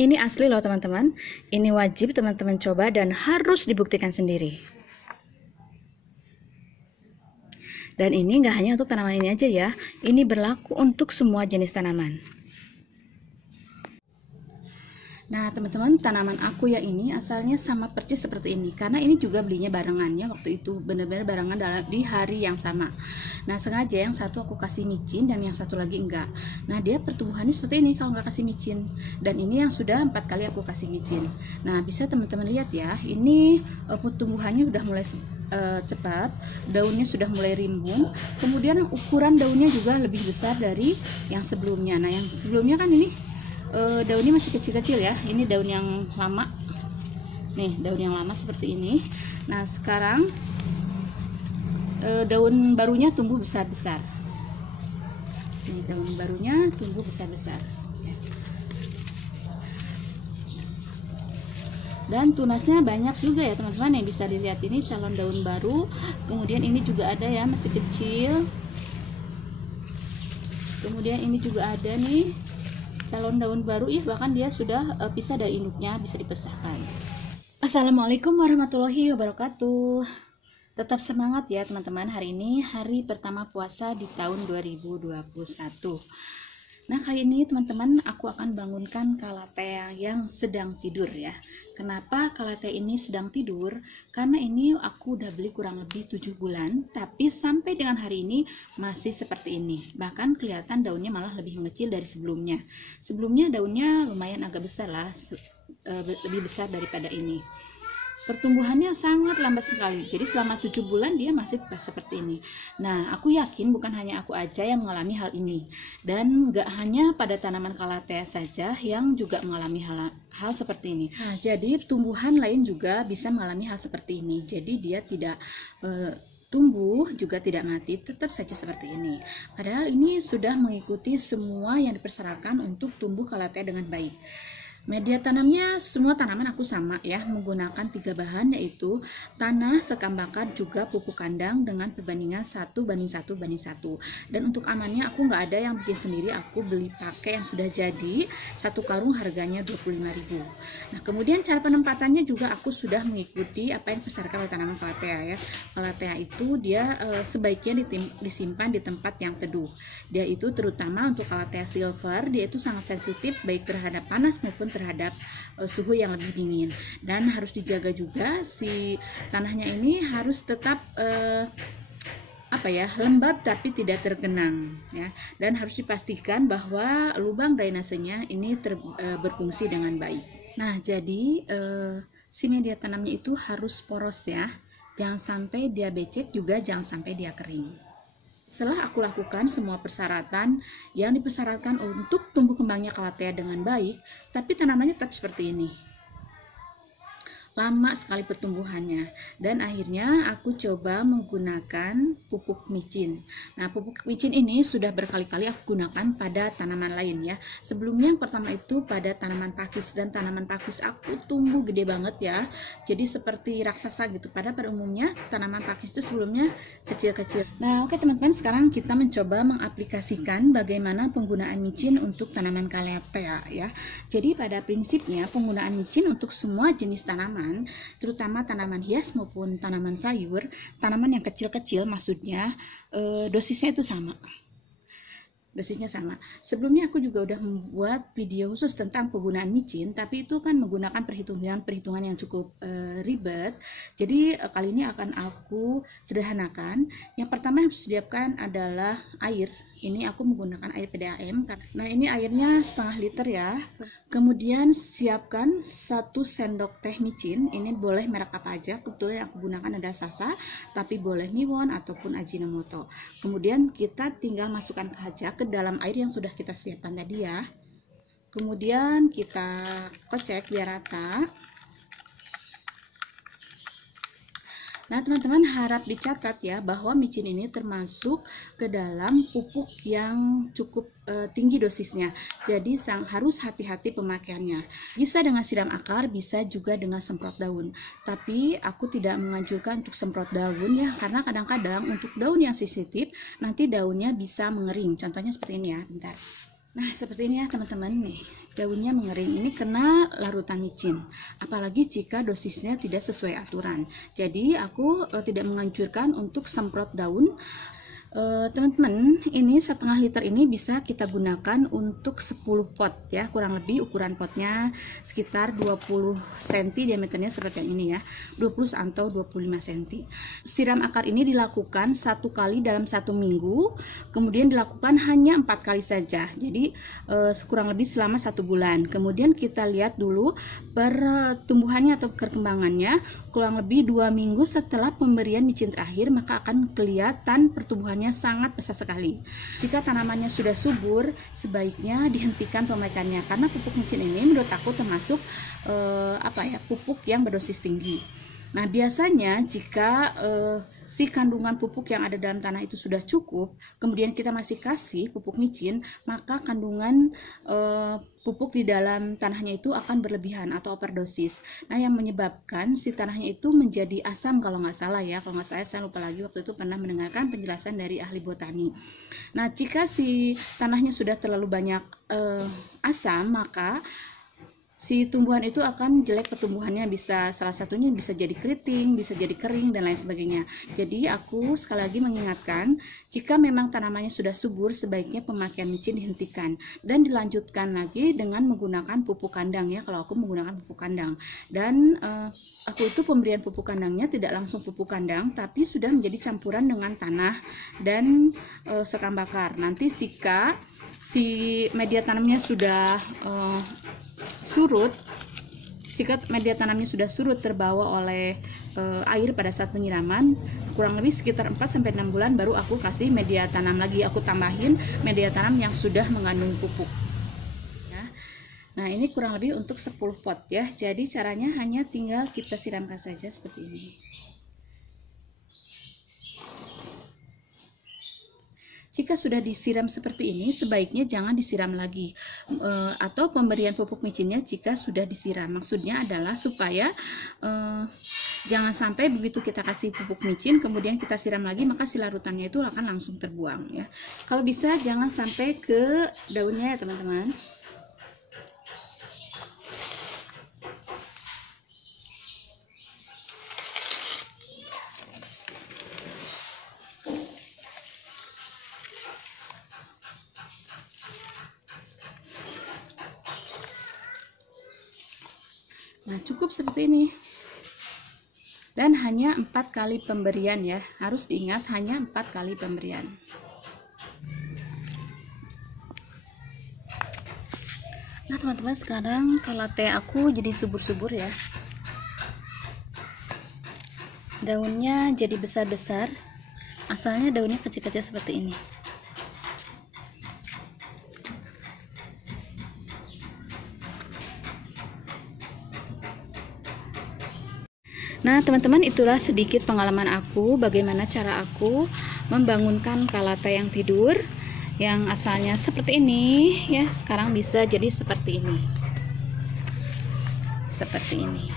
Ini asli loh teman-teman. Ini wajib teman-teman coba dan harus dibuktikan sendiri. Dan ini nggak hanya untuk tanaman ini aja ya. Ini berlaku untuk semua jenis tanaman. Nah teman-teman, tanaman aku yang ini asalnya sama persis seperti ini, karena ini juga belinya barengannya waktu itu, benar-benar barengan di hari yang sama. Nah sengaja yang satu aku kasih micin dan yang satu lagi enggak. Nah dia pertumbuhannya seperti ini kalau nggak kasih micin, dan ini yang sudah 4 kali aku kasih micin. Nah bisa teman-teman lihat ya, ini pertumbuhannya udah mulai cepat, daunnya sudah mulai rimbun, kemudian ukuran daunnya juga lebih besar dari yang sebelumnya. Nah yang sebelumnya kan ini daunnya masih kecil-kecil ya, ini daun yang lama nih, daun yang lama seperti ini. Nah sekarang daun barunya tumbuh besar-besar, ini daun barunya tumbuh besar-besar dan tunasnya banyak juga ya teman-teman, yang bisa dilihat ini calon daun baru. Kemudian ini juga ada ya, masih kecil. Kemudian ini juga ada nih calon daun baru ya, bahkan dia sudah pisah dari induknya, bisa dipesahkan. Assalamualaikum warahmatullahi wabarakatuh. Tetap semangat ya teman-teman, hari ini hari pertama puasa di tahun 2021. Nah kali ini teman-teman aku akan bangunkan Calathea yang sedang tidur ya. Kenapa Calathea ini sedang tidur? Karena ini aku udah beli kurang lebih 7 bulan, tapi sampai dengan hari ini masih seperti ini. Bahkan kelihatan daunnya malah lebih mengecil dari sebelumnya. Sebelumnya daunnya lumayan agak besar lah, lebih besar daripada ini. Pertumbuhannya sangat lambat sekali, jadi selama 7 bulan dia masih seperti ini. Nah aku yakin bukan hanya aku aja yang mengalami hal ini, dan gak hanya pada tanaman Calathea saja yang juga mengalami hal seperti ini. Nah jadi tumbuhan lain juga bisa mengalami hal seperti ini, jadi dia tidak tumbuh juga tidak mati, tetap saja seperti ini. Padahal ini sudah mengikuti semua yang dipersyaratkan untuk tumbuh Calathea dengan baik. Media tanamnya semua tanaman aku sama ya, menggunakan 3 bahan, yaitu tanah, sekam bakar, juga pupuk kandang dengan perbandingan 1:1:1. Dan untuk amannya aku nggak ada yang bikin sendiri, aku beli pakai yang sudah jadi, satu karung harganya 25.000. Nah kemudian cara penempatannya juga aku sudah mengikuti apa yang dipersyaratkan oleh tanaman Calathea ya. Calathea itu dia sebaiknya disimpan di tempat yang teduh. Dia itu terutama untuk Calathea silver, dia itu sangat sensitif baik terhadap panas maupun terhadap suhu yang lebih dingin, dan harus dijaga juga si tanahnya ini harus tetap lembab tapi tidak tergenang ya, dan harus dipastikan bahwa lubang drainasenya ini berfungsi dengan baik. Nah jadi si media tanamnya itu harus poros ya, jangan sampai dia becek, juga jangan sampai dia kering. Setelah aku lakukan semua persyaratan yang dipersyaratkan untuk tumbuh kembangnya Calathea dengan baik, tapi tanamannya tetap seperti ini. Lama sekali pertumbuhannya, dan akhirnya aku coba menggunakan pupuk micin. Nah pupuk micin ini sudah berkali-kali aku gunakan pada tanaman lain ya. Sebelumnya yang pertama itu pada tanaman pakis, dan tanaman pakis aku tumbuh gede banget ya, jadi seperti raksasa gitu. Pada umumnya tanaman pakis itu sebelumnya kecil-kecil. Nah oke teman-teman, sekarang kita mencoba mengaplikasikan bagaimana penggunaan micin untuk tanaman Calathea ya. Jadi pada prinsipnya penggunaan micin untuk semua jenis tanaman, terutama tanaman hias maupun tanaman sayur, tanaman yang kecil-kecil maksudnya, dosisnya itu sama. Sebelumnya aku juga udah membuat video khusus tentang penggunaan micin, tapi itu kan menggunakan perhitungan yang cukup ribet. Jadi kali ini akan aku sederhanakan. Yang pertama yang harus disiapkan adalah air. Ini aku menggunakan air PDAM. Nah ini airnya setengah liter ya. Kemudian siapkan 1 sendok teh micin. Ini boleh merek apa aja, kebetulan yang aku gunakan ada Sasa, tapi boleh Miwon ataupun Ajinomoto. Kemudian kita tinggal masukkan saja ke dalam air yang sudah kita siapkan tadi ya. Kemudian kita kocek biar rata. Nah teman-teman, harap dicatat ya bahwa micin ini termasuk ke dalam pupuk yang cukup tinggi dosisnya, jadi harus hati-hati pemakaiannya. Bisa dengan siram akar, bisa juga dengan semprot daun, tapi aku tidak menganjurkan untuk semprot daun ya, karena kadang-kadang untuk daun yang sensitif nanti daunnya bisa mengering. Contohnya seperti ini ya, bentar. Nah, seperti ini ya teman-teman nih. Daunnya mengering ini kena larutan micin. Apalagi jika dosisnya tidak sesuai aturan. Jadi aku tidak menganjurkan untuk semprot daun. Teman-teman, ini setengah liter ini bisa kita gunakan untuk 10 pot ya, kurang lebih ukuran potnya sekitar 20 cm diameternya seperti yang ini ya, 20 atau 25 cm. Siram akar ini dilakukan 1 kali dalam 1 minggu, kemudian dilakukan hanya 4 kali saja, jadi kurang lebih selama 1 bulan. Kemudian kita lihat dulu pertumbuhannya atau perkembangannya, kurang lebih 2 minggu setelah pemberian micin terakhir, maka akan kelihatan pertumbuhannya sangat besar sekali. Jika tanamannya sudah subur, sebaiknya dihentikan pemakaiannya karena pupuk micin ini menurut aku termasuk pupuk yang berdosis tinggi. Nah, biasanya jika si kandungan pupuk yang ada dalam tanah itu sudah cukup, kemudian kita masih kasih pupuk micin, maka kandungan pupuk di dalam tanahnya itu akan berlebihan atau overdosis. Nah, yang menyebabkan si tanahnya itu menjadi asam kalau nggak salah ya. Kalau nggak salah, saya lupa lagi, waktu itu pernah mendengarkan penjelasan dari ahli botani. Nah, jika si tanahnya sudah terlalu banyak asam, maka si tumbuhan itu akan jelek pertumbuhannya, bisa salah satunya bisa jadi keriting, bisa jadi kering dan lain sebagainya. Jadi aku sekali lagi mengingatkan, jika memang tanamannya sudah subur, sebaiknya pemakaian micin dihentikan dan dilanjutkan lagi dengan menggunakan pupuk kandang ya. Kalau aku menggunakan pupuk kandang, dan aku itu pemberian pupuk kandangnya tidak langsung pupuk kandang, tapi sudah menjadi campuran dengan tanah dan sekam bakar. Nanti jika si media tanamnya sudah surut, jika media tanamnya sudah surut terbawa oleh air pada saat penyiraman, kurang lebih sekitar 4-6 bulan baru aku kasih media tanam lagi, aku tambahin media tanam yang sudah mengandung pupuk ya. Nah, ini kurang lebih untuk 10 pot ya. Jadi caranya hanya tinggal kita siramkan saja seperti ini. Jika sudah disiram seperti ini, sebaiknya jangan disiram lagi, atau pemberian pupuk micinnya jika sudah disiram. Maksudnya adalah supaya jangan sampai begitu kita kasih pupuk micin, kemudian kita siram lagi, maka si larutannya itu akan langsung terbuang ya. Kalau bisa jangan sampai ke daunnya ya teman-teman. Nah, cukup seperti ini. Dan hanya 4 kali pemberian ya. Harus diingat hanya 4 kali pemberian. Nah, teman-teman, sekarang kalate aku jadi subur-subur ya. Daunnya jadi besar-besar. Asalnya daunnya kecil-kecil seperti ini. Nah, teman-teman, itulah sedikit pengalaman aku bagaimana cara aku membangunkan kalate yang tidur yang asalnya seperti ini ya, sekarang bisa jadi seperti ini. Seperti ini.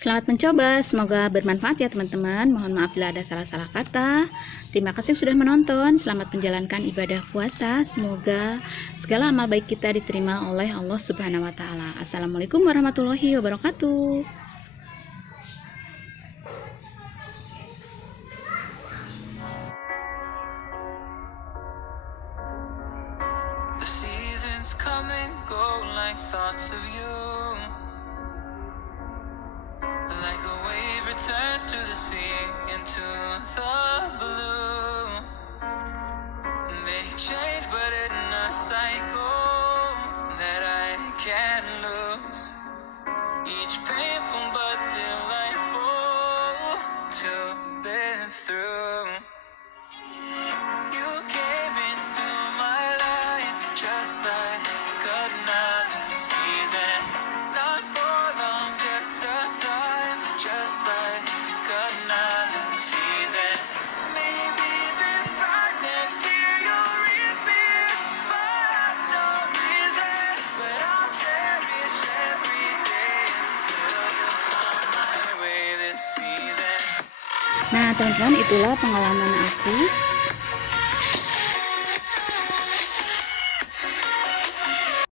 Selamat mencoba, semoga bermanfaat ya teman-teman. Mohon maaf bila ada salah-salah kata. Terima kasih sudah menonton. Selamat menjalankan ibadah puasa. Semoga segala amal baik kita diterima oleh Allah Subhanahu wa taala. Assalamualaikum warahmatullahi wabarakatuh. The seasons come and go like thoughts of you. Like a wave returns to the sea, into the blue. They change but in a cycle that I can't lose. Each painful but delightful to live through. You came into my life just like another season. Not for long, just a time, just like another season. Maybe this time next year you'll reappear for no reason, but I'll cherish every day until you find my way this season. Nah, teman-teman, itulah pengalaman aku